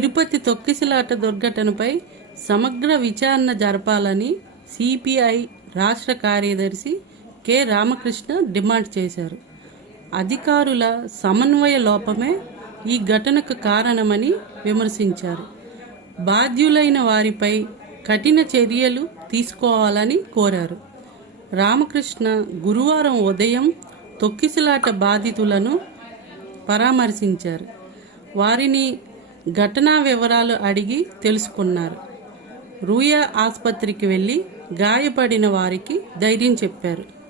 తిరుపతి తొక్కిసలాట దుర్ఘటనపై సమగ్ర విచారణ జరపాలని సిపిఐ రాష్ట్ర కార్యదర్శి కె. రామకృష్ణ డిమాండ్ చేశారు. అధికారుల సమన్వయ లోపమే ఈ ఘటనకు కారణమని విమర్శించారు. బాధ్యులైన వారిపై కఠిన చర్యలు తీసుకోవాలని కోరారు. రామకృష్ణ గురువారం ఉదయం తొక్కిసలాట బాధితులను పరామర్శించారు. వారిని ఘటనా వివరాలు అడిగి తెలుసుకున్నారు. రూయా ఆసుపత్రికి వెళ్ళి గాయపడిన వారికి ధైర్యం చెప్పారు.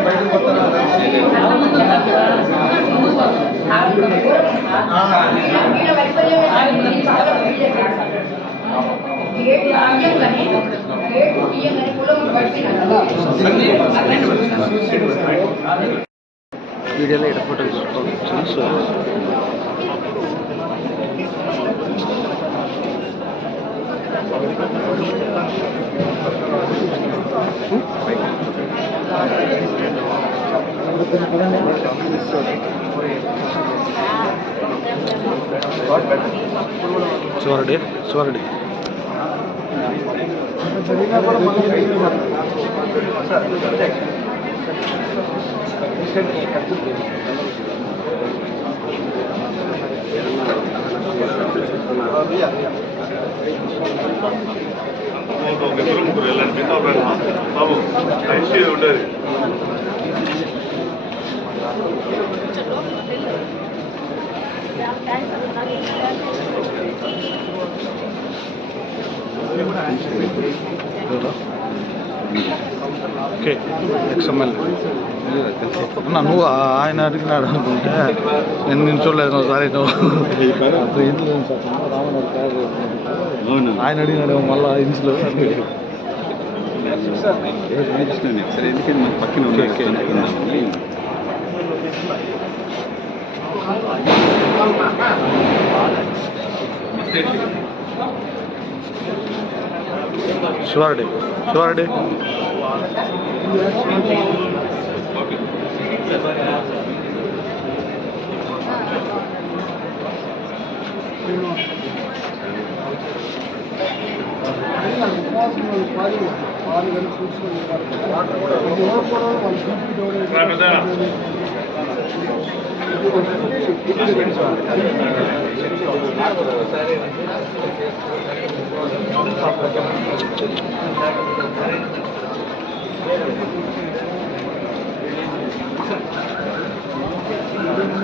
బయటకు వీడియోలో ఇక్కడ ఫోటో తీసుకోవచ్చు చూడండి చూడండి ఇద్దరు ముగ్గురు వెళ్ళండి మీతో రండి. బాబు ఐసీ ఉండేది Okay XML. అన్న నువ్వు ఆయన అడిగినాడు అనుకుంటే నేను చూడలేదు ఒకసారి నువ్వు. ఇంట్లో ఆయన అడిగినాడు మళ్ళా ఇంట్లో సరే ఎందుకంటే మన పక్కన ఓకే, ఓకే. ఉన్నాను శివారెడ్డి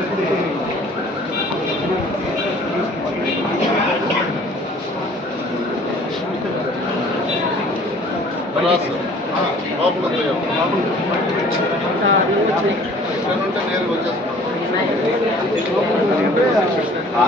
శివారెడ్డి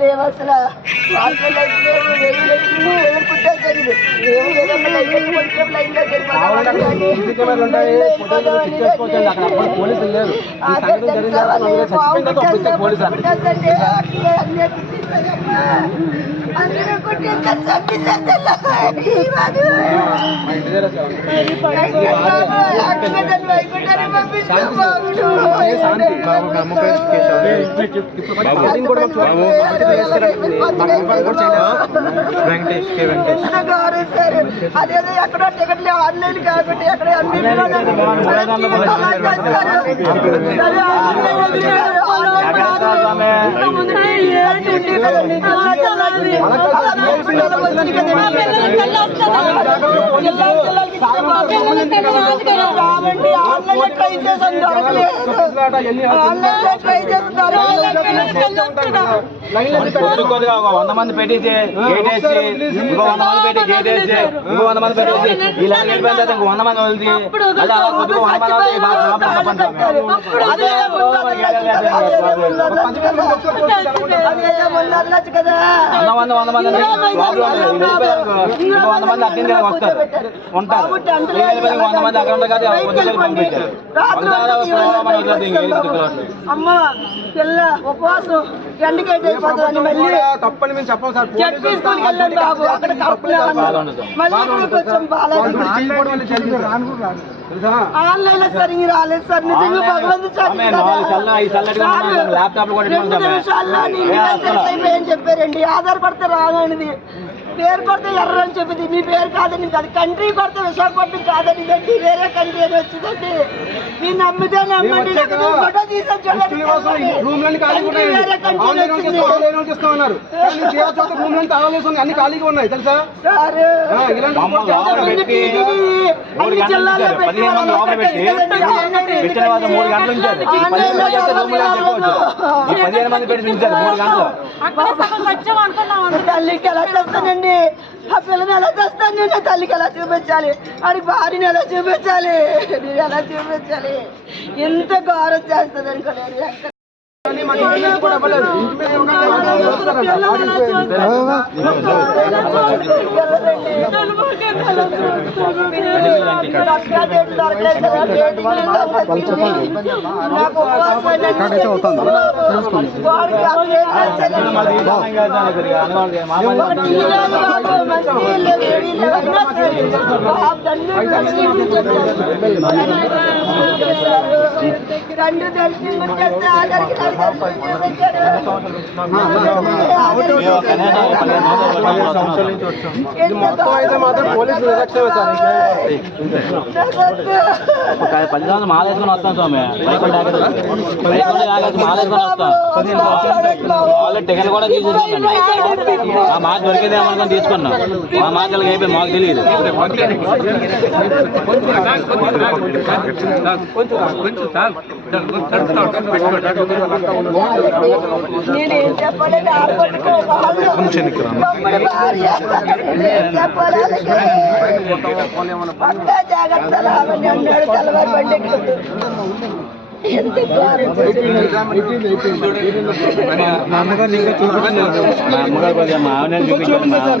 లేవు అసలు. వాటర్ లైట్ లేవు ఏమీ లేవు ఎదుర్కొంటే జరిగింది ఏమి ఏదైనా లైట్ వెంకటేష్ కే వెంకటేష్. అదేదో ఎక్కడో టికెట్లు ఆన్లైన్ కాబట్టి ఎక్కడ అన్ని రావండి ఆన్లైన్ ట్రై చేసాను దొరకలేదు ఆన్లైన్ ట్రై చేస్తున్నారు వంద మంది పెట్టేసి గేట్ ఇంకో వంద మంది పెట్టి గేట్ ఇంకో వంద మంది పెట్టేసి ఇలా వెళ్ళిపోయిన తర్వాత ఇంకో వంద మంది వదిలి అలా కొద్దిగా వంద మంది కదా వంద మంది వంద మంది ఇంకో వంద మంది వస్తారు ఉంటారు వంద మంది అక్కడ పంపించారు అమ్మ పిల్ల ఉపవాసం మళ్ళీ తప్పని మేము చెప్పాం సార్. చెట్టు తీసుకొని వెళ్ళండి బాబు. అక్కడ. మళ్ళీ ఇక్కడికి వచ్చాం బాలాజీ ఆన్లైన్లో రాలేదు సార్. నిజంగా రెండు నిమిషాల్లో చెప్పారండి? ఆధార్ పడితే రానది పేరు కొడితే ఎర్ర అని చెప్పింది. మీ పేరు కాదని అది కంట్రీ కొడితే విశాఖపట్నం కాదని ఇదండి. వేరే కంట్రీ అని వచ్చిందండి. మీ నమ్మితే నమ్మండి ఫోటో చూడండి. ఖాళీగా ఉన్నాయి. ఆన్లైన్ చేస్తాం ఆన్లైన్ చేస్తాం అన్నారు కానీ దేవ ఉన్నాయి అన్ని ఖాళీగా ఉన్నాయి తెలుసా? సార్. ఆ, ఇలాంటి మామ లోపల పెట్టి మూడు అన్ని గంటలు జిల్లాల్లో ఉంచారు. పదిహేను మంది లోపల పెట్టి పెట్టిన తర్వాత మూడు గంటలు ఉంచారు. ఈ పదిహేను మంది చేస్తే రూములు అని చెప్పవచ్చు ఈ పదిహేను మంది పెట్టి ఉంచారు మూడు గంటలు. తల్లికి ఎలా చేస్తానండి ఆ పిల్లని ఎలా చేస్తాను నేను? తల్లికి ఎలా చూపించాలి? ఆడికి భార్యని ఎలా చూపించాలి? నేను ఎలా చూపించాలి? ఎంత గౌరవం చేస్తుంది అనుకోలేదు ఎక్కడ మాకు ఇంటిమేషన్ కూడా ఇవ్వలేదు. ఇంటిమేషన్ ఉన్నా కానీ వాళ్ళు వస్తారంట. ఇది మొత్తం అయితే మాత్రం నిర్లక్ష్యమే సార్ మాలేసుకొని వస్తాం స్వామి మాలేసుకొని వస్తాం వాళ్ళు టికెట్ కూడా తీసుకుంటాను ఆ మాట దొరికిందేమో తీసుకున్నాం మా మాటలకి అయిపోయి మాకు తెలియదు నేనేం చెప్పాలని ఆడపడుకోవాలి మమ్మల్ని భార్య ఏం చెప్పాలి పక్క జాగ్రత్తలు అన్నాడు తెల్లవారు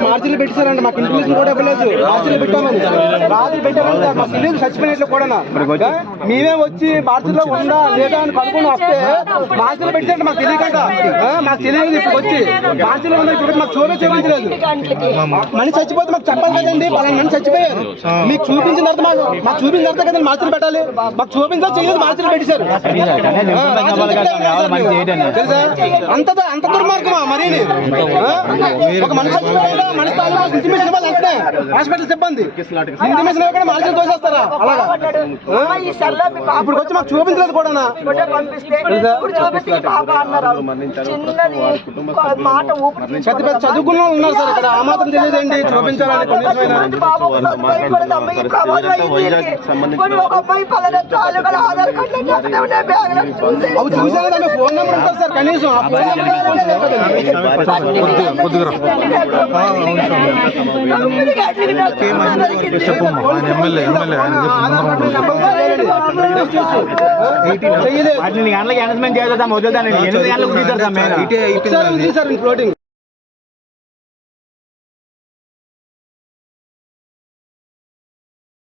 మార్చిలు పెట్టారండి మాకు ఇంటిమేషన్ కూడా ఇవ్వలేదు మార్చిలు పెట్టామని రాత్రి పెట్టామని సార్ మా పిల్లలు చచ్చిపోయినట్లు కూడా మేమే వచ్చి మార్చిలో ఉందా లేదా అని కనుక్కొని వస్తే మార్చిలు పెట్టారంటే మాకు తెలియకుండా మాకు తెలియదు ఇప్పుడు వచ్చి మార్చిలో ఉందా ఇప్పుడు మాకు చూపే చూపించలేదు మనిషి చచ్చిపోతే మాకు చెప్పాలి కదండి వాళ్ళ మనిషి చచ్చిపోయారు మీకు చూపించిన తర్వాత మాకు మాకు చూపించిన తర్వాత కదండి మార్చిలు పెట్టాలి మాకు చూపించా చేయలేదు మార్చిలు పెట్టేశారు తెలుసా అంత అంత దుర్మార్గమా మరీ ఒక మనిషి చచ్చిపోయాడా మనిషి తాలూకా ఇంటిమేషన్ ఇవ్వాలి హాస్పిటల్ సిబ్బంది. ఇంటిమేషన్ ఇవ్వకుండా మనిషిని తోసేస్తారా? అలాగా? ఇప్పుడు వచ్చి మాకు చూపించలేదు కూడా పెద్ద పెద్ద చదువుకున్న వాళ్ళు ఉన్నారు సార్ ఇక్కడ. ఆ మాత్రం తెలియదండి. చూపించాలని కనీసమైనా బాబు అవి చూసారా దాని ఫోన్ నెంబర్ ఉంటుంది సార్ కనీసం ఆ ఫోన్ నెంబర్ కొద్దిగా ఎమ్మెల్యే ఎమ్మెల్యే ఆయన గంటలకి అనౌన్స్మెంట్ చేద్దాం వద్దాం ఎనిమిది గంటలకు మేము ఉంది సార్ ఫ్లోటింగ్